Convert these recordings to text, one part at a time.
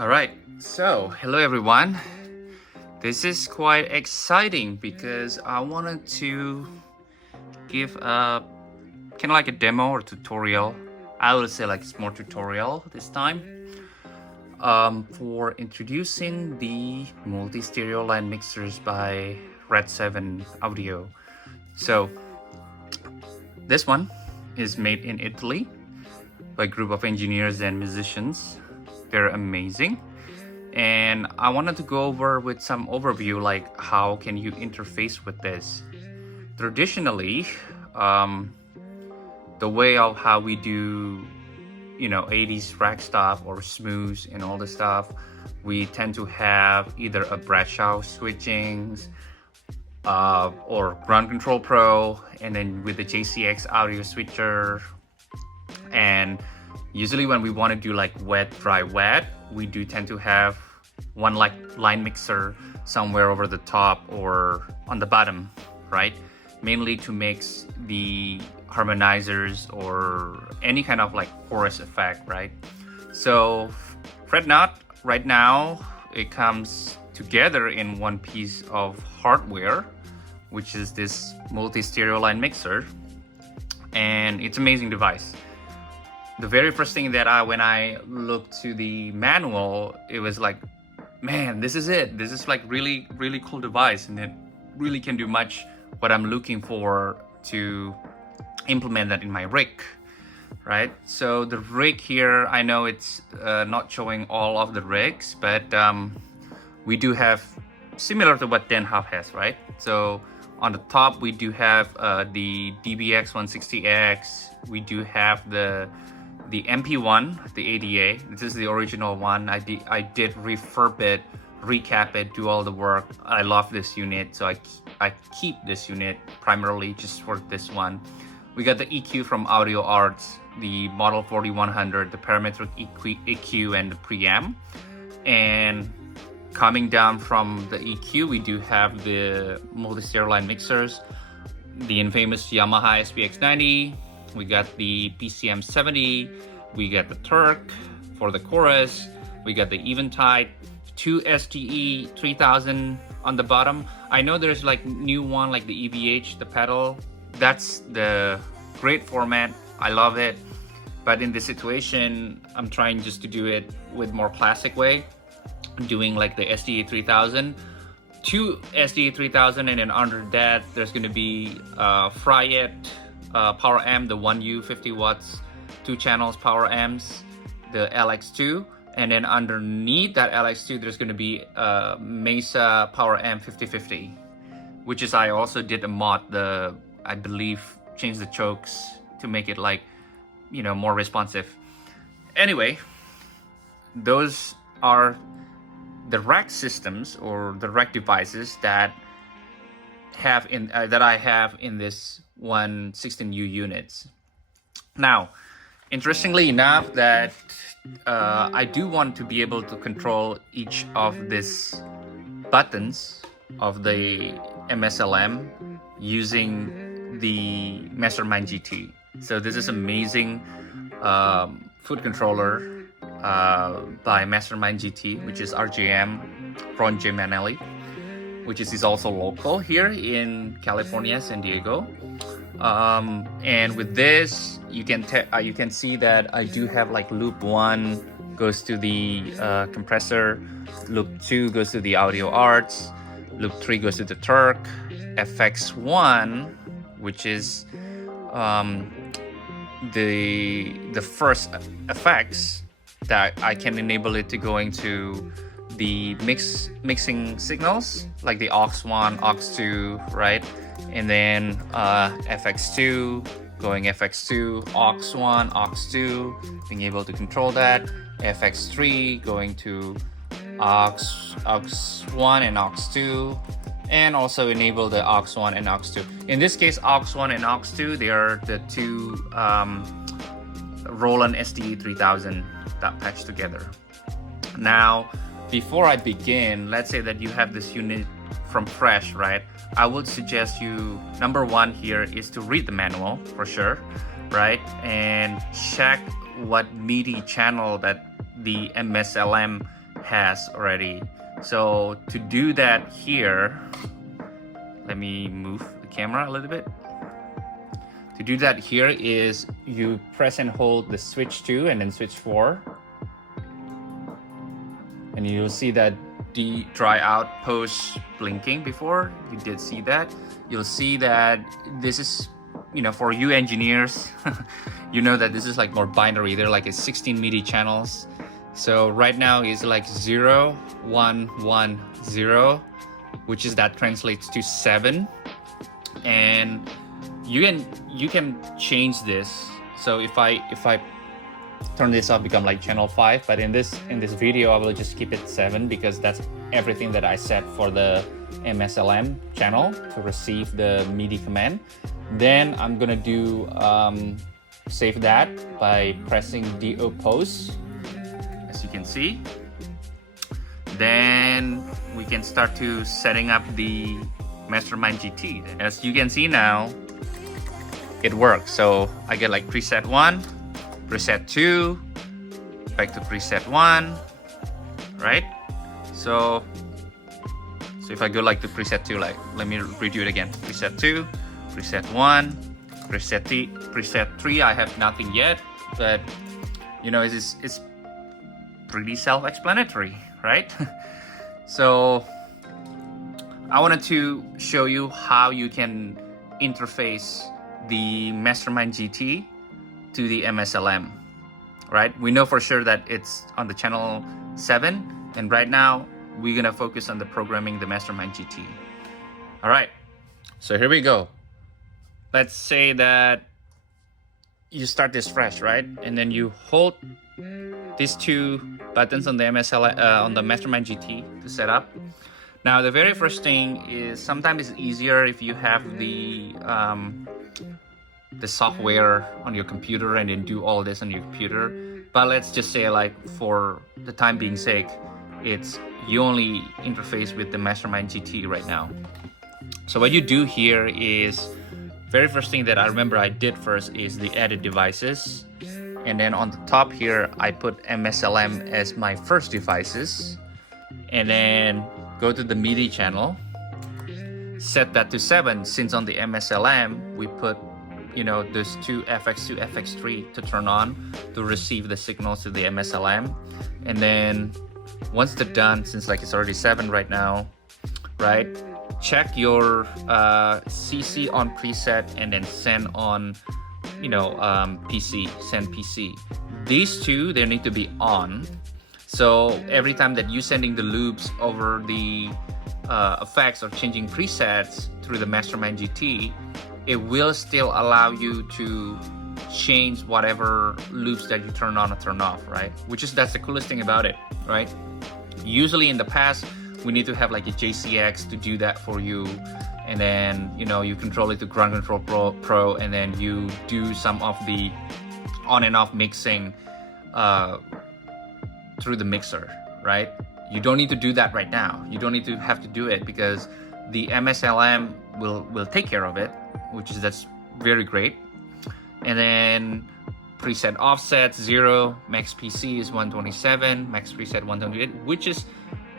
Alright, so hello everyone. This is quite exciting because I wanted to give a kind of like a demo or tutorial. I would say like small tutorial this time for introducing the multi-stereo line mixers by Red7 Audio. So this one is made in Italy by a group of engineers and musicians. They're amazing, and I wanted to go over with some overview like how can you interface with this. Traditionally, the way of how we do 80s rack stuff or smooth and all the stuff, we tend to have either a Bradshaw switchings or Ground Control Pro, and then with the JCX audio switcher. And usually when we want to do like wet, dry, wet, we do tend to have one like line mixer somewhere over the top or on the bottom, right? Mainly to mix the harmonizers or any kind of like chorus effect, right? So Frednut right now, it comes together in one piece of hardware, which is this multi-stereo line mixer, and it's an amazing device. The very first thing that when I looked to the manual, it was like, man, this is it. This is like really, really cool device, and it really can do much what I'm looking for to implement that in my rig, right? So the rig here, I know it's not showing all of the rigs, but we do have similar to what Den Hub has, right? So on the top, we do have the DBX 160X. We do have the MP1, the ADA. This is the original one. I did refurb it, recap it, do all the work. I love this unit, so I keep this unit primarily just for this one. We got the EQ from Audio Arts, the Model 4100, the parametric EQ, and the preamp. And coming down from the EQ, we do have the multi-stereo line mixers, the infamous Yamaha SPX90. We got the PCM 70, we got the Turk for the chorus, we got the Eventide, 2 STE 3000 on the bottom. I know there's like new one like the EVH, the pedal. That's the great format, I love it. But in this situation, I'm trying just to do it with more classic way. I'm doing like the STE 3000, 2 STE 3000, and then under that there's gonna be Fryette power amp, the 1U 50 watts 2 channels power amps, the LX2, and then underneath that LX2 there's going to be a Mesa power amp 5050, which is I also did a mod, I believe change the chokes to make it like more responsive. Anyway, those are the rack systems or the rack devices that I have in this 116U units. Now, interestingly enough, that I do want to be able to control each of these buttons of the MSLM using the Mastermind GT. So this is amazing foot controller by Mastermind GT, which is RJM Ron J. Manelli, which is also local here in California, San Diego. And with this, you can see that I do have like loop 1 goes to the compressor, loop 2 goes to the Audio Arts, loop 3 goes to the Turk, FX1, which is the first effects that I can enable it to go into the mixing signals like the aux1, aux2, right? And then FX2, going FX2, aux1, aux2, being able to control that. FX3 going to aux1 and aux2, and also enable the aux1 and aux2. In this case, aux1 and aux2, they are the two Roland STE 3000 that patch together. Now, before I begin, let's say that you have this unit from fresh, right? I would suggest you, number one here is to read the manual for sure, right? And check what MIDI channel that the MSLM has already. So to do that here, let me move the camera a little bit. To do that here is you press and hold the switch 2 and then switch 4. And you'll see that the dry out post blinking before. You did see that. You'll see that this is, you know, for you engineers, you know that this is like more binary. They're like 16 MIDI channels. So right now is like 0, 1, 1, 0, which is that translates to 7. And you can change this. So if I turn this up, become like channel 5, but in this video I will just keep it 7 because that's everything that I set for the MSLM channel to receive the MIDI command. Then I'm gonna do save that by pressing DO pause, as you can see. Then we can start to setting up the Mastermind GT. As you can see now, it works. So I get like preset 1, preset 2, back to preset 1, right? So if I go like to preset 2, like let me redo it again. Preset 2, preset 1, preset 3, I have nothing yet, but you know, it's pretty self-explanatory, right? So I wanted to show you how you can interface the Mastermind GT to the MSLM, right? We know for sure that it's on the channel 7, and right now we're gonna focus on the programming the Mastermind GT. All right, so here we go. Let's say that you start this fresh, right? And then you hold these 2 buttons on the on the Mastermind GT to set up. Now the very first thing is sometimes it's easier if you have the software on your computer and then do all this on your computer. But let's just say, like, for the time being sake, it's you only interface with the Mastermind GT right now. So what you do here is, very first thing that I remember I did first is the edit devices, and then on the top here I put MSLM as my first devices, and then go to the MIDI channel, set that to 7, since on the MSLM we put, you know, those 2 FX2, FX3 to turn on to receive the signals to the MSLM. And then once they're done, since like it's already 7 right now, right, check your CC on preset and then send on, you know, PC, send PC. These 2, they need to be on. So every time that you're sending the loops over the effects or changing presets through the Mastermind GT, it will still allow you to change whatever loops that you turn on or turn off, right? That's the coolest thing about it, right? Usually in the past, we need to have like a JCX to do that for you, and then, you know, you control it to Ground Control Pro, and then you do some of the on and off mixing through the mixer, right? You don't need to do that right now. You don't need to have to do it because the MSLM will take care of it, that's very great. And then preset offset 0, max PC is 127, max preset 128, which is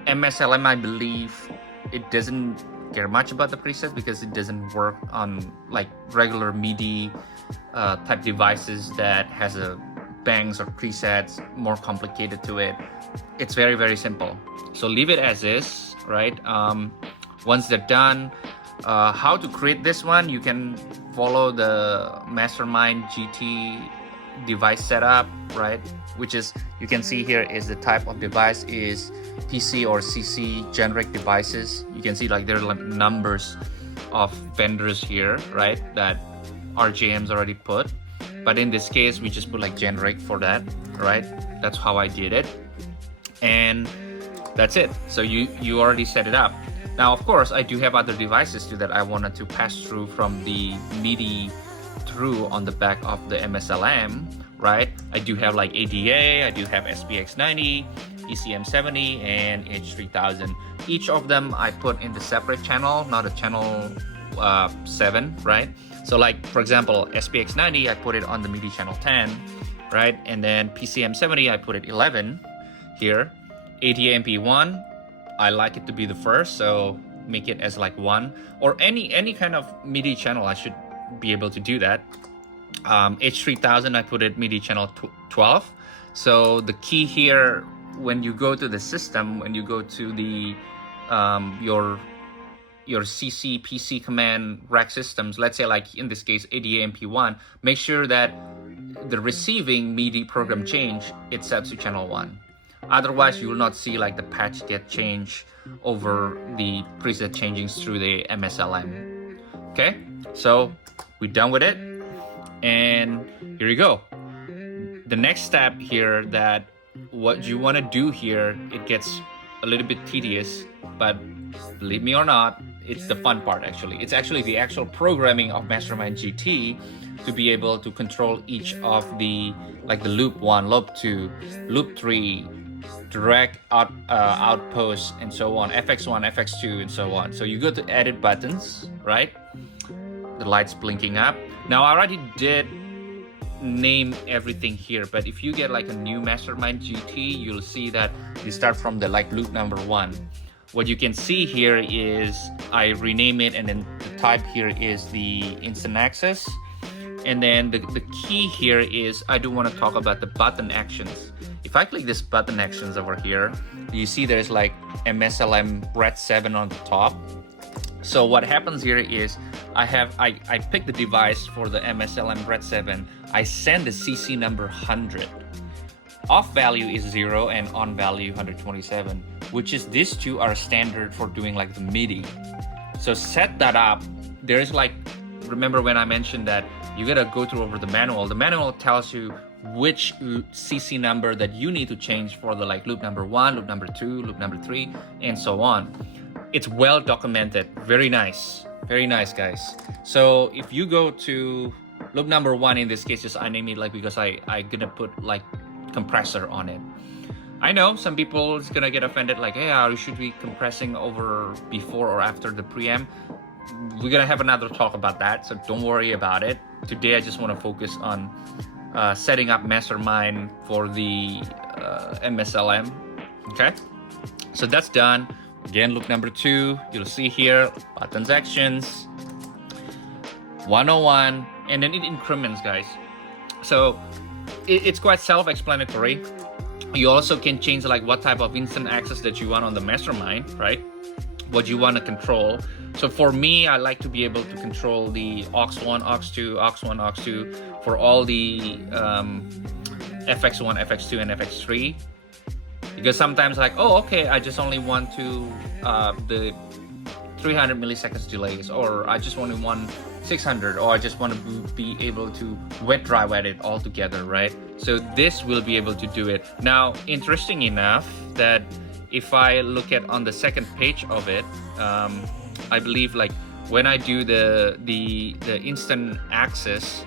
MSLM, I believe it doesn't care much about the presets because it doesn't work on like regular MIDI type devices that has a bangs or presets more complicated to it. It's very, very simple. So leave it as is, right? Once they're done, how to create this one, you can follow the Mastermind GT device setup, right? Which is, you can see here is the type of device is PC or CC generic devices. You can see like there are like numbers of vendors here, right? That RJM's already put. But in this case, we just put like generic for that, right? That's how I did it. And that's it. So you already set it up. Now, of course, I do have other devices too that I wanted to pass through from the MIDI through on the back of the MSLM, right? I do have like ADA, I do have SPX90, ECM70, and H3000. Each of them I put in the separate channel, not a channel 7, right? So like, for example, SPX90, I put it on the MIDI channel 10, right? And then PCM70, I put it 11 here. ADMP1, I like it to be the first, so make it as like 1, or any kind of MIDI channel. I should be able to do that. H3000, I put it MIDI channel 12. So the key here, when you go to the system, when you go to the your CC PC command rack systems, let's say like in this case ADMP1, make sure that the receiving MIDI program change, it's set to channel 1. Otherwise, you will not see like the patch get changed over the preset changings through the MSLM. Okay, so we're done with it, and here you go. The next step here, that what you want to do here, it gets a little bit tedious, but believe me or not, it's the fun part actually. It's actually the actual programming of Mastermind GT to be able to control each of the, like the loop 1, loop 2, loop 3, direct outpost, and so on, FX1, FX2, and so on. So you go to edit buttons, right? The lights blinking up. Now I already did name everything here, but if you get like a new Mastermind GT, you'll see that you start from the like loop number 1. What you can see here is I rename it, and then the type here is the instant access. And then the key here is I do want to talk about the button actions. If I click this button actions over here, you see there's like MSLM Red 7 on the top. So what happens here is I pick the device for the MSLM Red 7. I send the CC number 100. Off value is 0 and on value 127, which is these two are standard for doing like the MIDI. So set that up. There is like, remember when I mentioned that you gotta go through over the manual. The manual tells you which CC number that you need to change for the like loop number 1, loop number 2, loop number 3, and so on. It's well documented. Very nice guys. So if you go to loop number 1, in this case, just I name it like, because I gonna put like compressor on it. I know some people is gonna get offended, like, hey, you should be compressing over before or after the preamp. We're gonna have another talk about that, so don't worry about it. Today I just want to focus on setting up Mastermind for the MSLM. Okay, so that's done. Again, loop number 2, you'll see here buttons actions 101, and then it increments, guys. So it's quite self-explanatory. You also can change like what type of instant access that you want on the Mastermind, right? What you want to control. So for me, I like to be able to control the aux1, aux2, aux1, aux2 for all the FX1, FX2, and FX3. Because sometimes like, oh, okay, I just only want to the 300 milliseconds delays, or I just only want 600, or I just want to be able to wet dry wet it all together, right? So this will be able to do it. Now, interesting enough that if I look at on the second page of it, I believe like when I do the instant access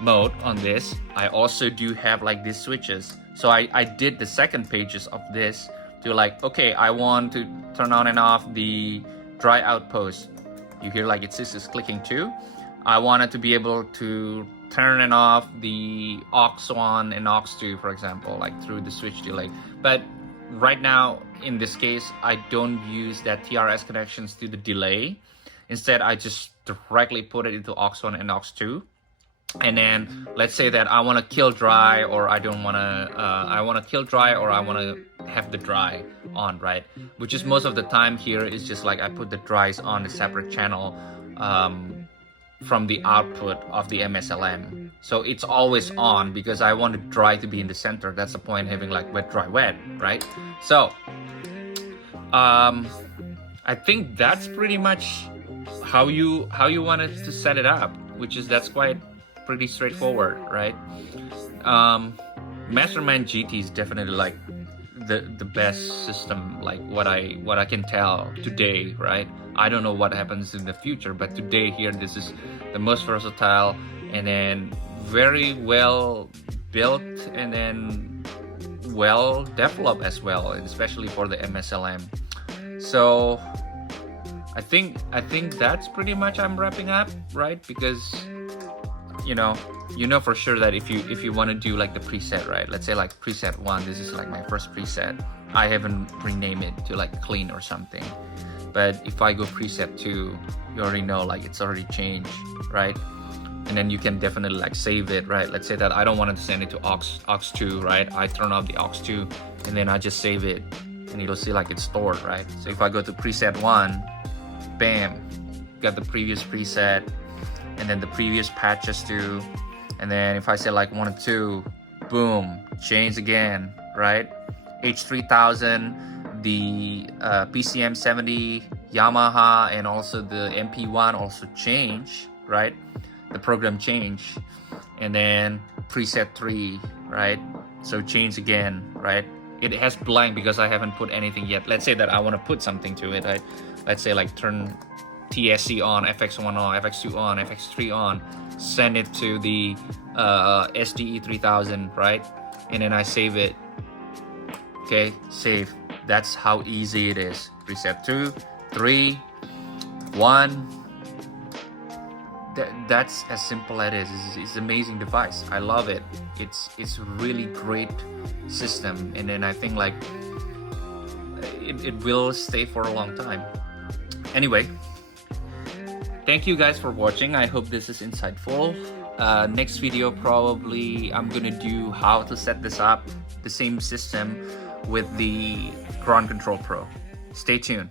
mode on this, I also do have like these switches. So I did the second pages of this to like, okay, I want to turn on and off the dry outpost. You hear like it's clicking too. I wanted to be able to turn and off the aux1 and aux2, for example, like through the switch delay. But right now, in this case, I don't use that TRS connections to the delay. Instead, I just directly put it into aux1 and aux2. And then let's say that I want to kill dry, or I don't want to, I want to kill dry, or I want to have the dry on, right? Which is most of the time here is just like I put the dries on a separate channel from the output of the MSLM. So it's always on because I want the dry to be in the center. That's the point having like wet, dry, wet, right? So I think that's pretty much how you wanted to set it up, which is that's quite pretty straightforward, right? Mastermind GT is definitely like the best system, like what I can tell today, right? I don't know what happens in the future, but today here, this is the most versatile, and then very well built, and then well developed as well, especially for the MSLM. So I think that's pretty much I'm wrapping up, right? Because you know for sure that if you want to do like the preset, right? Let's say like preset 1, this is like my first preset. I haven't renamed it to like clean or something. But if I go preset 2, you already know like it's already changed, right? And then you can definitely like save it, right? Let's say that I don't want to send it to aux 2, right? I turn off the aux 2 and then I just save it, and you'll see like it's stored, right? So if I go to preset 1, bam, got the previous preset, and then the previous patches too. And then if I say like 1 and 2, boom, change again, right? H3000, the PCM 70 Yamaha, and also the MP1 also change, right? The program change. And then preset 3, right? So change again, right? It has blank because I haven't put anything yet. Let's say that I want to put something to it, right? Let's say like turn TSC on, FX1 on, FX2 on, FX3 on, send it to the SDE 3000, right? And then I save it. Okay, save. That's how easy it is. Preset 2, 3, 1. That's as simple as it is. It's an amazing device. I love it. It's really great system, and then I think like it will stay for a long time. Anyway, thank you guys for watching. I hope this is insightful. Next video probably I'm gonna do how to set this up, the same system with the Ground Control Pro. Stay tuned.